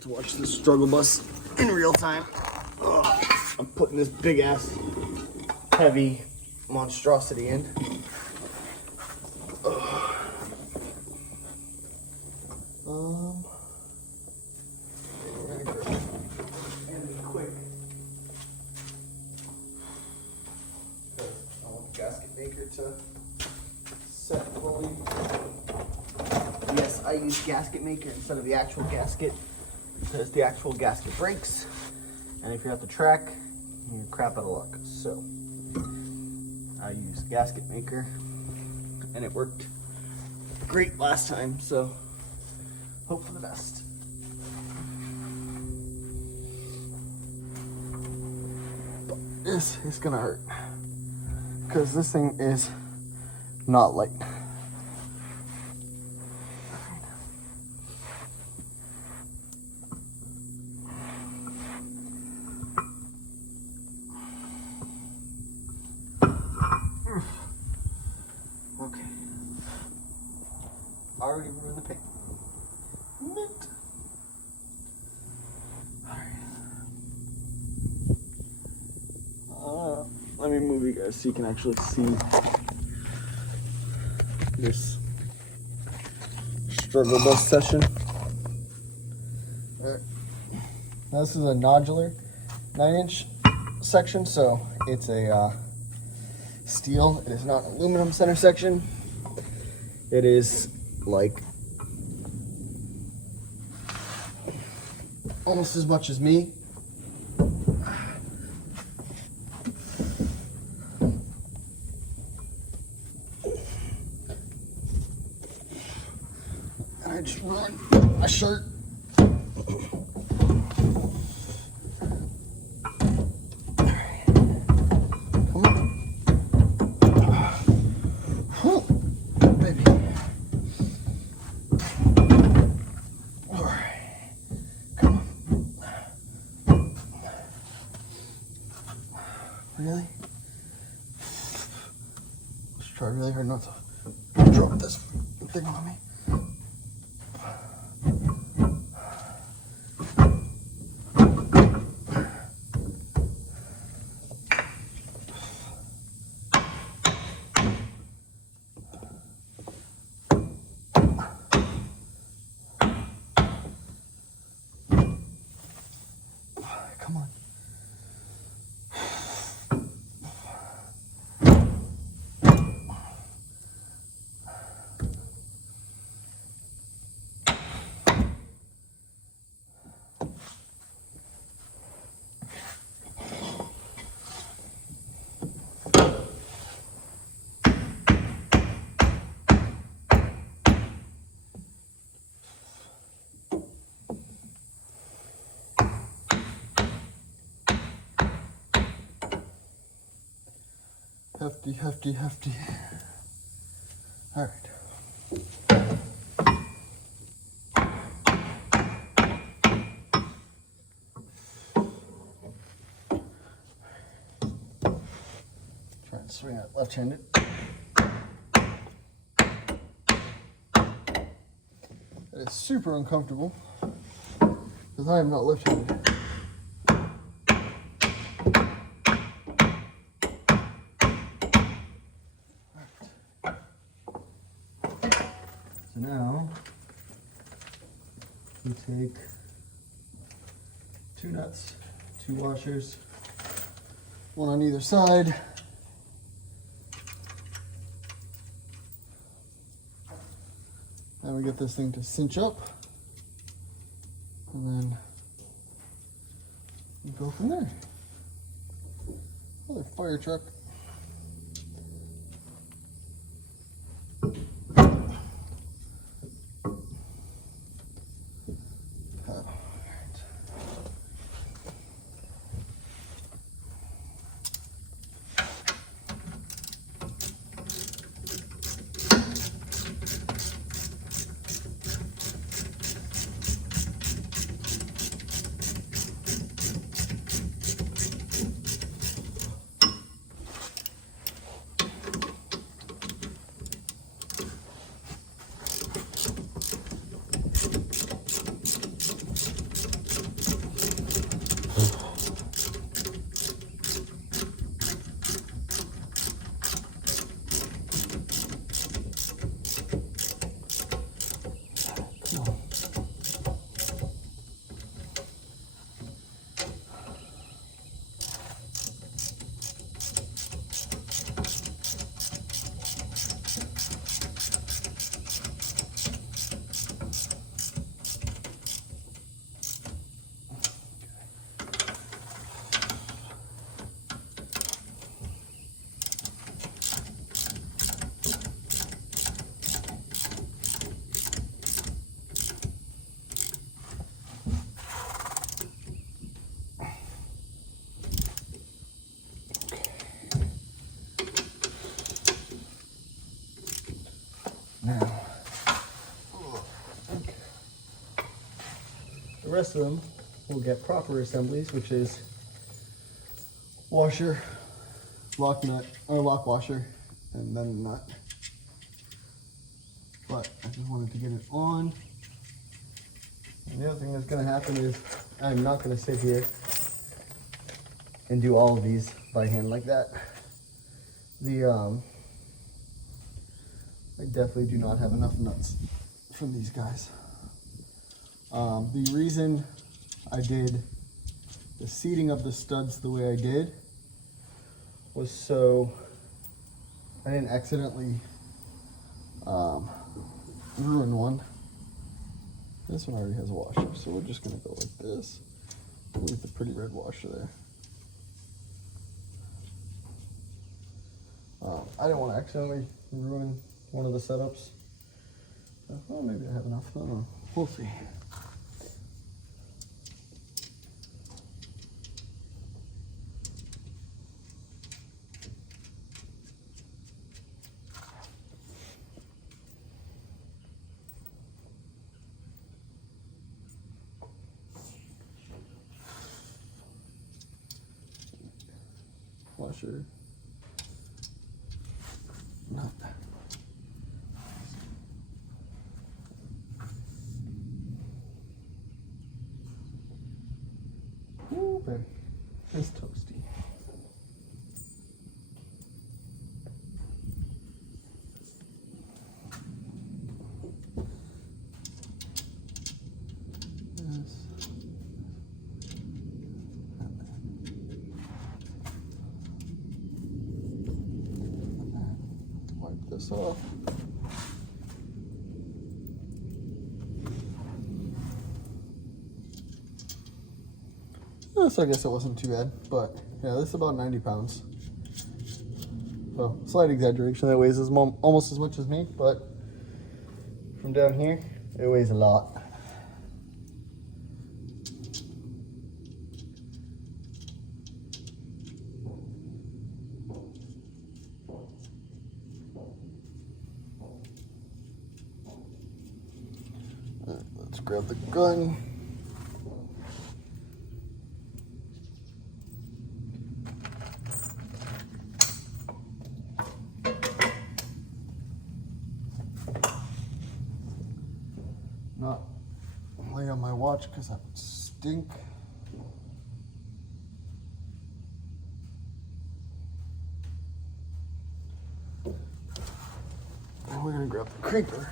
get to watch this struggle bus in real time. Ugh. I'm putting this big ass heavy monstrosity in. Quick. I want the gasket maker to set fully. Yes, I use gasket maker instead of the actual gasket because the actual gasket breaks, and if you're at the track, you're crap out of luck. So I use gasket maker, and it worked great last time. So hope for the best. But this is gonna hurt because this thing is not light. Okay. Already ruined the paint. Alright. Let me move you guys so you can actually see this struggle bus session. Alright. Now this is a nodular 9-inch section, so it's a steel. It is not an aluminum center section. It is like almost as much as me. And I just ruined my shirt. Really? Let's try really hard not to drop this thing on me. Come on. Hefty, hefty, hefty. All right. Try and swing it left-handed. It's super uncomfortable because I am not left-handed. So now we take 2 nuts, 2 washers, 1 on either side. And we get this thing to cinch up, and then we go from there. Another fire truck. rest of them will get proper assemblies, which is washer, lock nut, or lock washer, and then nut. But I just wanted to get it on. And the other thing that's going to happen is I'm not going to sit here and do all of these by hand like that. I definitely do not have enough nuts from these guys. The reason I did the seating of the studs the way I did was so I didn't accidentally ruin one. This one already has a washer, so we're just gonna go like this. Leave the pretty red washer there. I didn't want to accidentally ruin one of the setups. Well, maybe I have enough. I don't know. We'll see. Washer. Nut. Ooh, baby. It's toasty. This off. So I guess it wasn't too bad, but yeah, this is about 90 pounds. So slight exaggeration, that weighs almost as much as me, but from down here, it weighs a lot. Let's grab the gun. Not lay on my watch because that would stink. And we're gonna grab the creeper.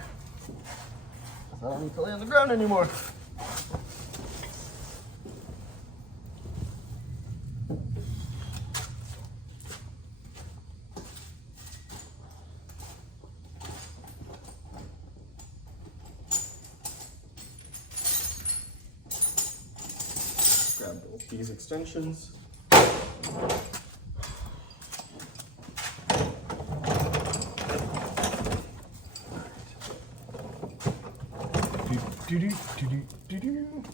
I don't need to lay on the ground anymore. Grab these extensions.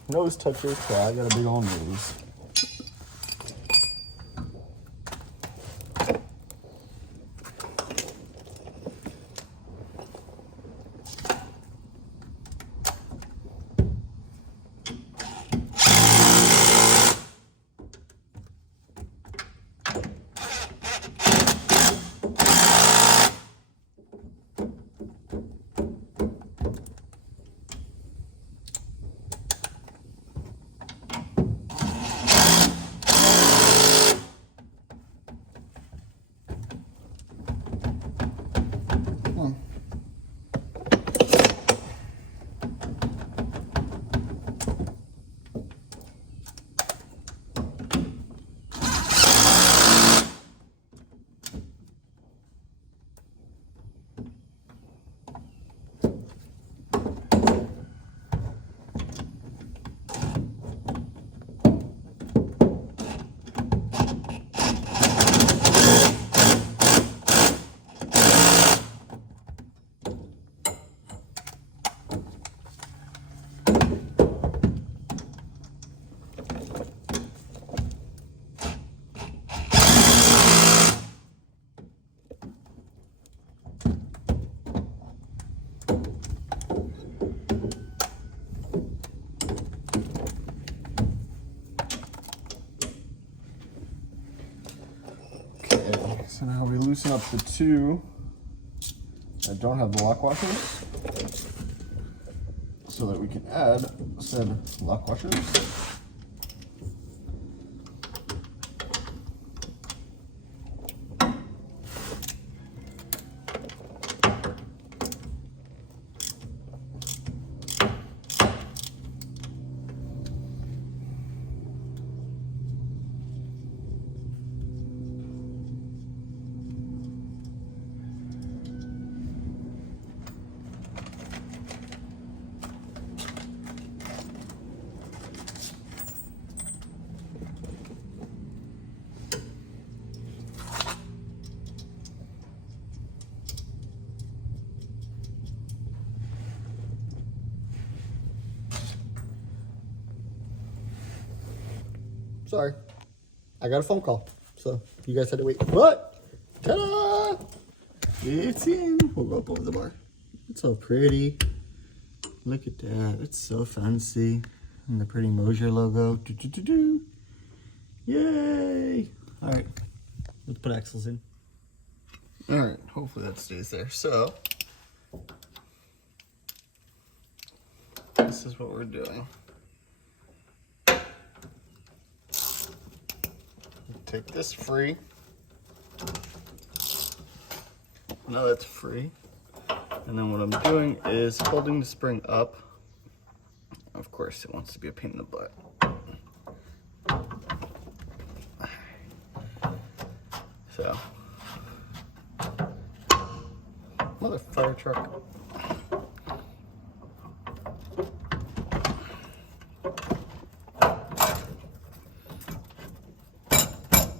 Nose toucher, so I got a big old nose. So now we loosen up the two that don't have the lock washers so that we can add said lock washers. Sorry, I got a phone call, so you guys had to wait. What? Ta-da! It's in. We'll go up over the bar. It's so pretty. Look at that. It's so fancy. And the pretty Mosier logo. Do-do-do-do. Yay! All right, let's put axles in. All right, hopefully that stays there. So, this is what we're doing. Take this free. Now that's free. And then what I'm doing is holding the spring up. Of course, it wants to be a pain in the butt. So, mother fire truck.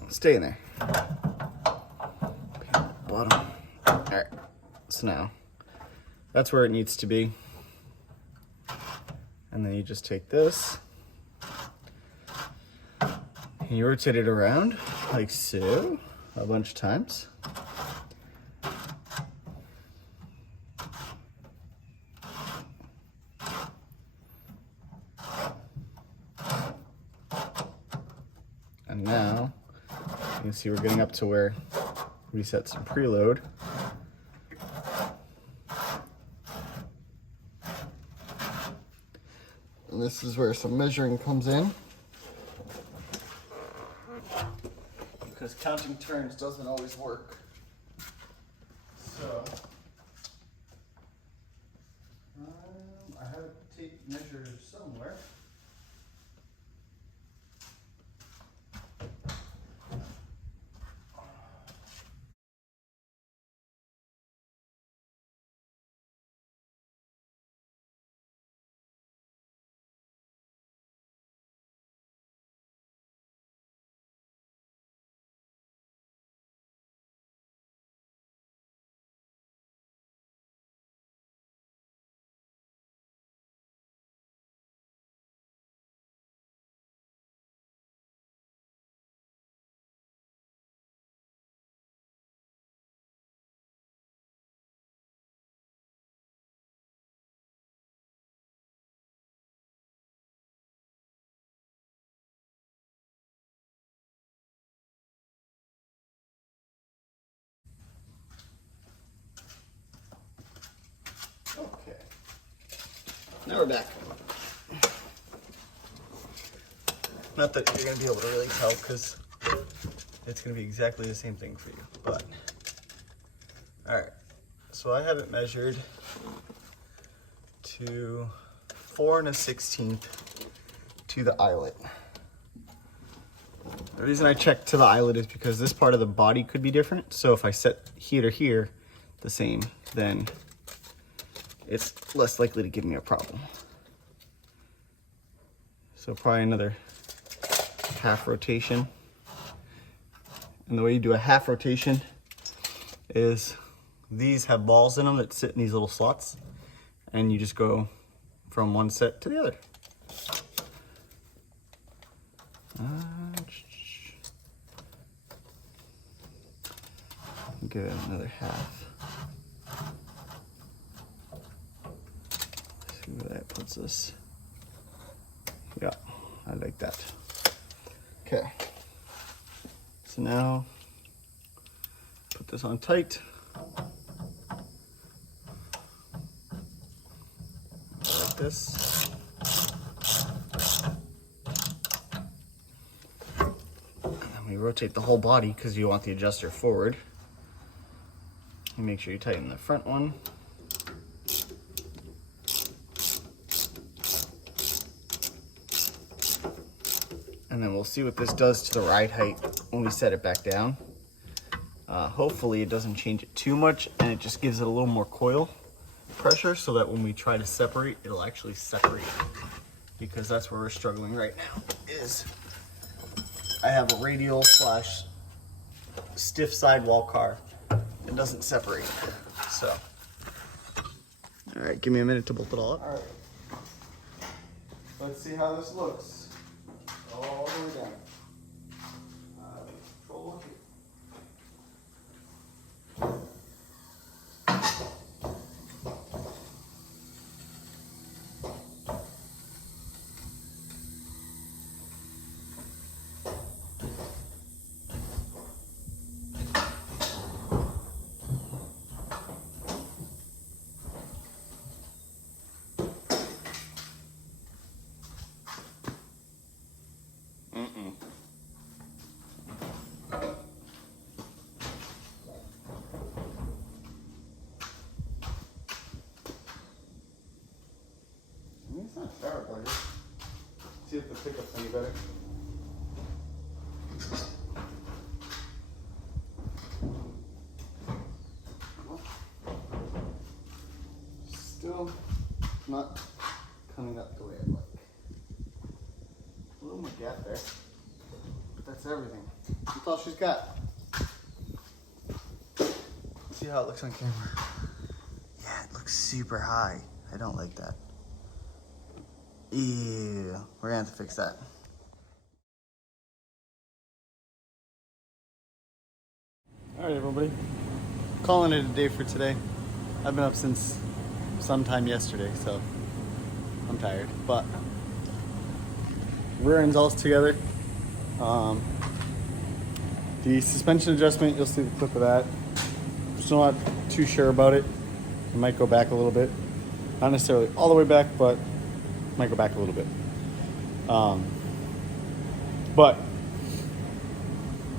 Stay in there. Bottom. All right. So now, that's where it needs to be. And then you just take this and you rotate it around like so a bunch of times. And now you can see we're getting up to where we set some preload. And this is where some measuring comes in, because counting turns doesn't always work. So I have a tape measure somewhere. Okay, now we're back. Not that you're gonna be able to really tell, because it's gonna be exactly the same thing for you, but all right. So I have it measured to 4 1/16 to the eyelet. The reason I check to the eyelet is because this part of the body could be different. So if I set here to here the same, then it's less likely to give me a problem. So probably another half rotation. And the way you do a half rotation is these have balls in them that sit in these little slots, and you just go from one set to the other. Give it another half. See where that puts us. Yeah, I like that. Okay. So now this on tight. Like this. And then we rotate the whole body because you want the adjuster forward. And make sure you tighten the front one. And then we'll see what this does to the ride height when we set it back down. Hopefully it doesn't change it too much and it just gives it a little more coil pressure so that when we try to separate, it'll actually separate. Because that's where we're struggling right now, is I have a radial slash stiff sidewall car. It doesn't separate, so. All right, give me a minute to bolt it all up. All right, let's see how this looks. All the way down. Control here. It's not terrible. See if the pickup's any better. Still not coming up the way I'd like. A little more gap there, but that's everything. That's all she's got. See how it looks on camera. Yeah, it looks super high. I don't like that. Yeah, we're gonna have to fix that. All right, everybody. Calling it a day for today. I've been up since sometime yesterday, so I'm tired. But rear end's all together. The suspension adjustment, you'll see the clip of that. Still not too sure about it. I might go back a little bit. Not necessarily all the way back, but might go back a little bit. But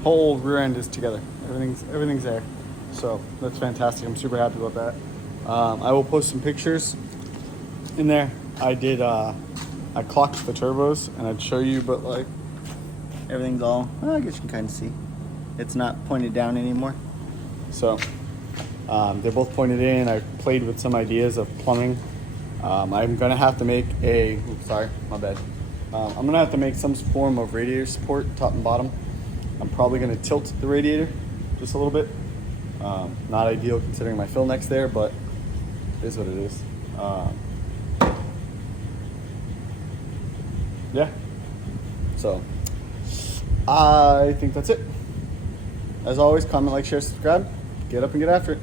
whole rear end is together. Everything's there. So that's fantastic. I'm super happy about that. I will post some pictures in there. I clocked the turbos and I'd show you, but like everything's all, well, I guess you can kind of see. It's not pointed down anymore. So they're both pointed in. I played with some ideas of plumbing. I'm gonna have to make sorry, my bad. I'm gonna have to make some form of radiator support, top and bottom. I'm probably gonna tilt the radiator just a little bit. Not ideal considering my fill neck's there, but it is what it is. Yeah, so I think that's it. As always, comment, like, share, subscribe. Get up and get after it.